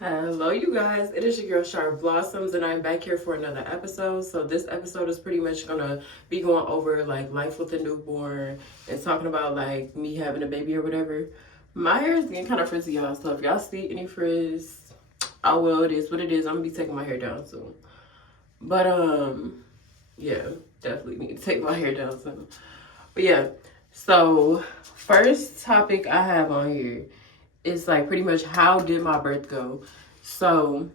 Hello, you guys. It is your girl Sharp Blossoms, and I'm back here for another episode. So this episode is pretty much gonna be going over like life with a newborn and talking about like me having a baby or whatever. My hair is getting kind of frizzy, y'all. So if y'all see any frizz, oh well, it is what it is. I'm gonna be taking my hair down soon. But yeah, definitely need to take my hair down soon. But yeah, so first topic I have on here is like pretty much how did my birth go. So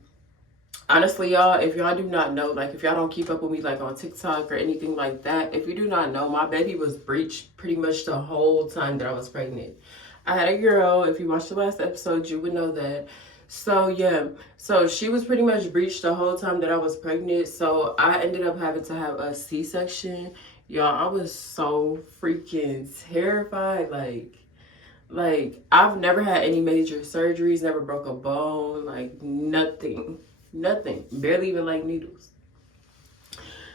honestly, y'all, if y'all do not know, like if y'all don't keep up with me like on TikTok or anything like that, if you do not know, my baby was breached pretty much the whole time that I was pregnant. I had a girl. If you watched the last episode, you would know that. So yeah, so she was pretty much breached the whole time that I was pregnant. So I ended up having to have a C-section. Y'all, I was so freaking terrified. Like I've never had any major surgeries, never broke a bone, like nothing. Nothing. Barely even like needles.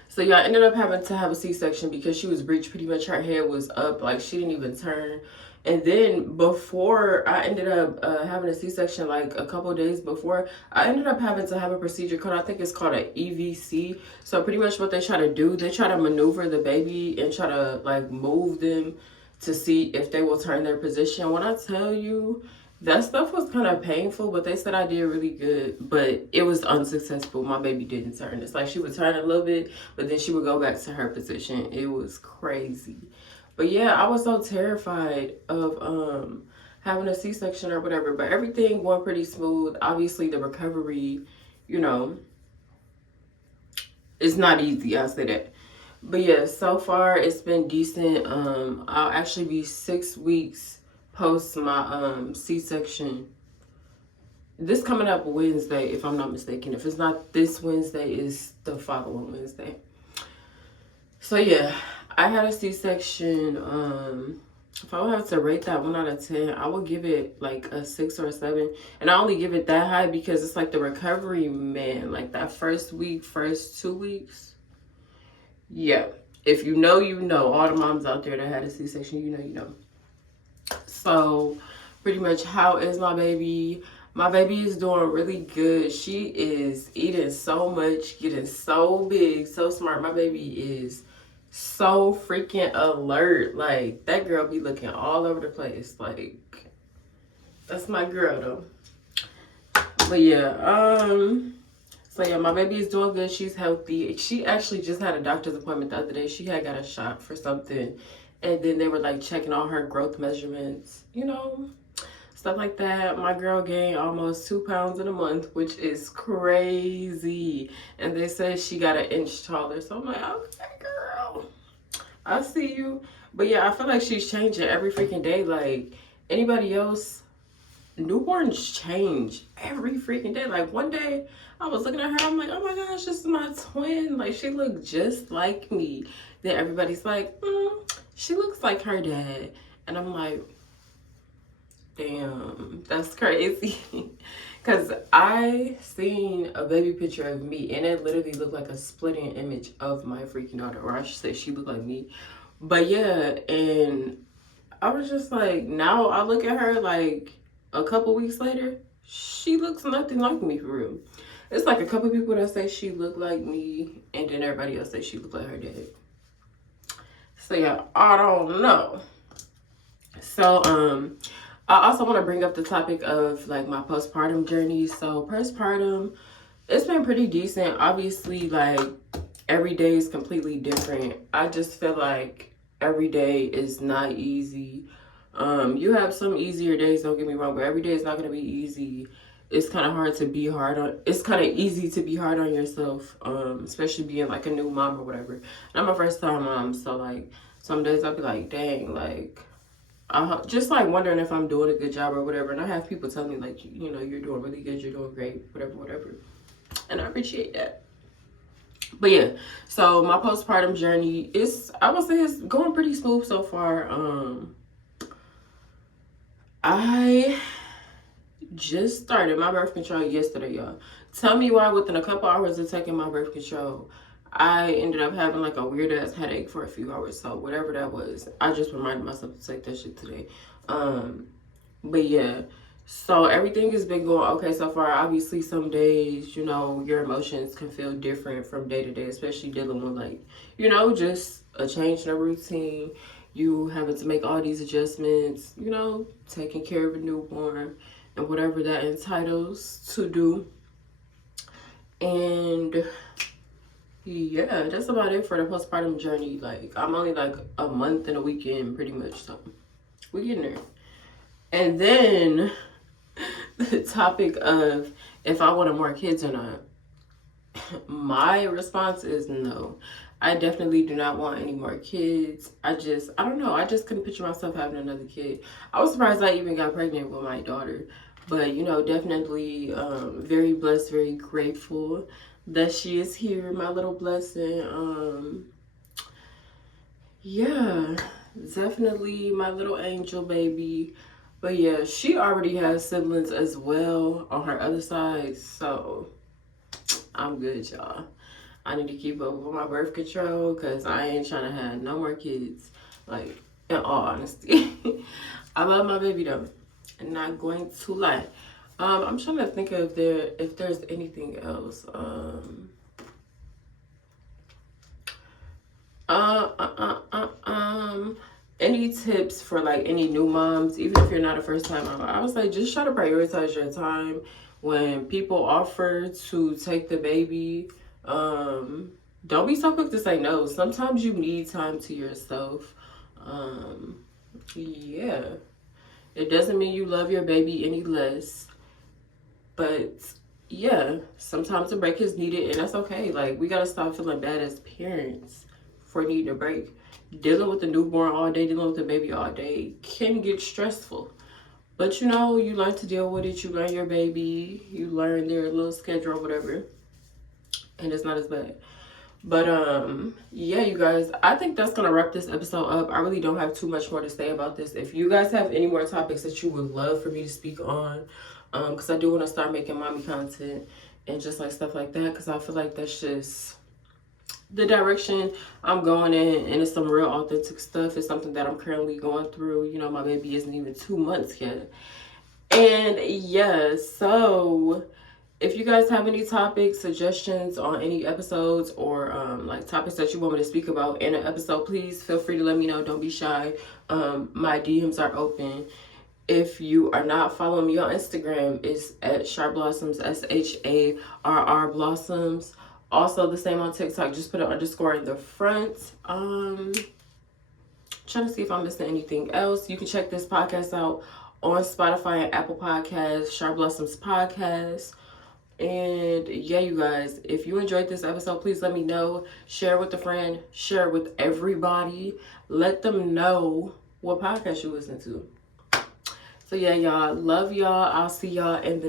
So yeah, I ended up having to have a C-section because she was breached. Pretty much her head was up, like she didn't even turn. And then before I ended up having a C-section, like a couple days before, I ended up having to have a procedure called, I think it's called an EVC. So pretty much what they try to do, they try to maneuver the baby and try to like move them to see if they will turn their position. When I tell you, that stuff was kind of painful, but they said I did really good. But it was unsuccessful. My baby didn't turn. It's like she would turn a little bit, but then she would go back to her position. It was crazy. But yeah, I was so terrified of having a C-section or whatever. But everything went pretty smooth. Obviously, the recovery, you know, it's not easy. I'll say that. But yeah, so far it's been decent. I'll actually be 6 weeks post my C-section this coming up Wednesday, if I'm not mistaken. If it's not this Wednesday, it's the following Wednesday. So yeah, I had a C-section. If I would have to rate that 1 out of 10, I would give it like a 6 or 7. And I only give it that high because it's like the recovery, man. Like that first week, first 2 weeks. Yeah. If you know, you know. All the moms out there that had a C-section, you know, you know. So pretty much how is my baby? My baby is doing really good. She is eating so much, getting so big, so smart. My baby is so freaking alert. Like that girl be looking all over the place. Like that's my girl though. But yeah, so yeah, my baby is doing good. She's healthy. She actually just had a doctor's appointment the other day. She had got a shot for something. And then they were like checking all her growth measurements, you know, stuff like that. My girl gained almost 2 pounds in a month, which is crazy. And they said she got an inch taller. So I'm like, okay, girl, I see you. But yeah, I feel like she's changing every freaking day. Like anybody else, newborns change every freaking day. Like one day I was looking at her, I'm like, oh my gosh, this is my twin. Like she looked just like me. Then everybody's like, she looks like her dad. And I'm like, damn, that's crazy. Cause I seen a baby picture of me and it literally looked like a splitting image of my freaking daughter. Or I should say she looked like me. But yeah, and I was just like, now I look at her like a couple weeks later, she looks nothing like me for real. It's like a couple people that say she looked like me, and then everybody else say she looked like her dad. So yeah, I don't know. So I also want to bring up the topic of like my postpartum journey. So postpartum, it's been pretty decent. Obviously, like every day is completely different. I just feel like every day is not easy. You have some easier days, don't get me wrong, but every day is not gonna be easy. It's kind of hard to be hard on. It's kind of easy to be hard on yourself, especially being like a new mom or whatever. And I'm a first time mom, so like some days I'll be like, dang, like just like wondering if I'm doing a good job or whatever. And I have people tell me like, you know, you're doing really good, you're doing great, whatever, whatever. And I appreciate that. But yeah, so my postpartum journey is, I would say it's going pretty smooth so far. I just started my birth control yesterday, y'all. Tell me why within a couple hours of taking my birth control, I ended up having like a weird ass headache for a few hours. So whatever that was, I just reminded myself to take that shit today. But yeah, So everything has been going okay so far. Obviously, some days, you know, your emotions can feel different from day to day, especially dealing with like, you know, just a change in a routine. You having to make all these adjustments, you know, taking care of a newborn and whatever that entitles to do. And yeah, that's about it for the postpartum journey. Like I'm only like a month and a weekend pretty much, so we getting there. And then the topic of if I wanted more kids or not, my response is no. I definitely do not want any more kids. I don't know. I just couldn't picture myself having another kid. I was surprised I even got pregnant with my daughter. But, you know, definitely very blessed, very grateful that she is here, my little blessing. Yeah, definitely my little angel baby. But yeah, she already has siblings as well on her other side. So I'm good, y'all. I need to keep up with my birth control because I ain't trying to have no more kids. Like, in all honesty. I love my baby though. I'm not going to lie. I'm trying to think of if there's anything else. Uh, uh, any tips for like any new moms, even if you're not a first time mom? I was like, just try to prioritize your time when people offer to take the baby. Don't be so quick to say no. Sometimes you need time to yourself. Um, yeah, it doesn't mean you love your baby any less, but yeah, sometimes a break is needed, and that's okay. Like, we gotta stop feeling bad as parents for needing a break. Dealing with the newborn all day, dealing with the baby all day can get stressful. But you know, you learn to deal with it. You learn your baby, you learn their little schedule or whatever, and it's not as bad. But yeah, you guys, I think that's gonna wrap this episode up. I really don't have too much more to say about this. If you guys have any more topics that you would love for me to speak on, because I do want to start making mommy content and just like stuff like that, because I feel like that's just the direction I'm going in, and it's some real authentic stuff. It's something that I'm currently going through. You know, my baby isn't even 2 months yet. And yeah, so if you guys have any topics, suggestions on any episodes, or like topics that you want me to speak about in an episode, please feel free to let me know. Don't be shy. My DMs are open. If you are not following me on Instagram, it's at Sharr Blossoms, SHARR Blossoms. Also the same on TikTok, just put an underscore in the front. Trying to see if I'm missing anything else. You can check this podcast out on Spotify and Apple Podcasts, Sharr Blossoms Podcast. And yeah, you guys, if you enjoyed this episode, please let me know. Share with a friend, share with everybody. Let them know what podcast you listen to. So yeah, y'all, love y'all. I'll see y'all in the